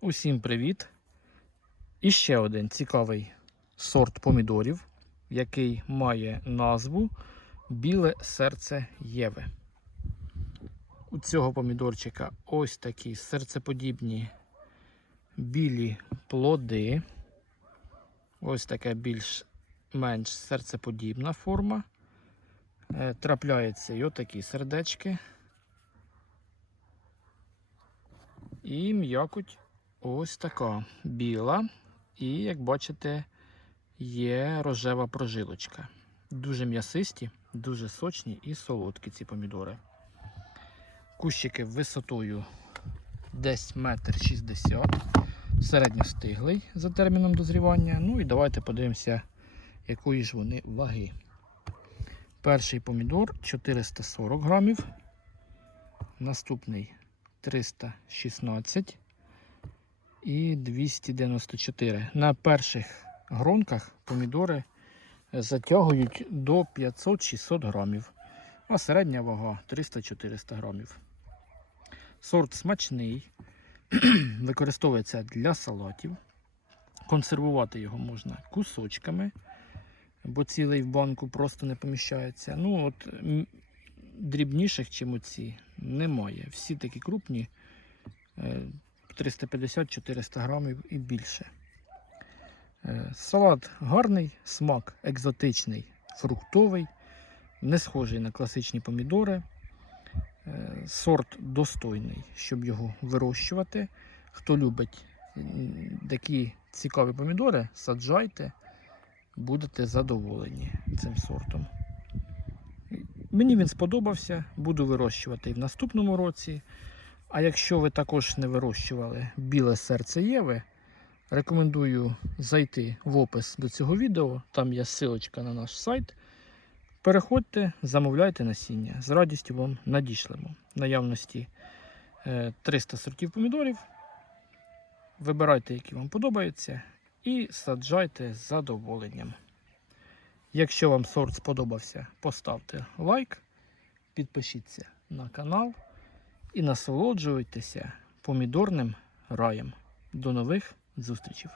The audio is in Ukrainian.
Усім привіт! І ще один цікавий сорт помідорів, який має назву Біле серце Єви. У цього помідорчика ось такі серцеподібні білі плоди. Ось таке більш-менш серцеподібна форма. Е, Трапляються і отакі сердечки. І м'якоть ось така біла. І, як бачите, є рожева прожилочка. Дуже м'ясисті, дуже сочні і солодкі ці помідори. Кущики висотою десь метр шістдесят. Середньостиглий за терміном дозрівання. Ну і давайте подивимося, якої ж вони ваги. Перший помідор 440 грамів. Наступний 316 і 294. На перших гронках помідори затягують до 500-600 грамів, а середня вага 300-400 грамів. Сорт смачний, використовується для салатів. Консервувати його можна кусочками, бо цілий в банку просто не поміщається. Ну, от дрібніших, чим оці, немає. Всі такі крупні, е, 350-400 грамів і більше. Е, Салат гарний, смак екзотичний, фруктовий, не схожий на класичні помідори. Е, Сорт достойний, щоб його вирощувати. Хто любить такі цікаві помідори, саджайте, будете задоволені цим сортом. Мені він сподобався, буду вирощувати і в наступному році. А якщо ви також не вирощували біле серце Єви, рекомендую зайти в опис до цього відео. Там є ссылочка на наш сайт. Переходьте, замовляйте насіння. З радістю вам надішлемо. Наявності е, 300 сортів помідорів. Вибирайте, які вам подобаються, і саджайте з задоволенням. Якщо вам сорт сподобався, поставте лайк, підпишіться на канал і насолоджуйтеся помідорним раєм. До нових зустрічей!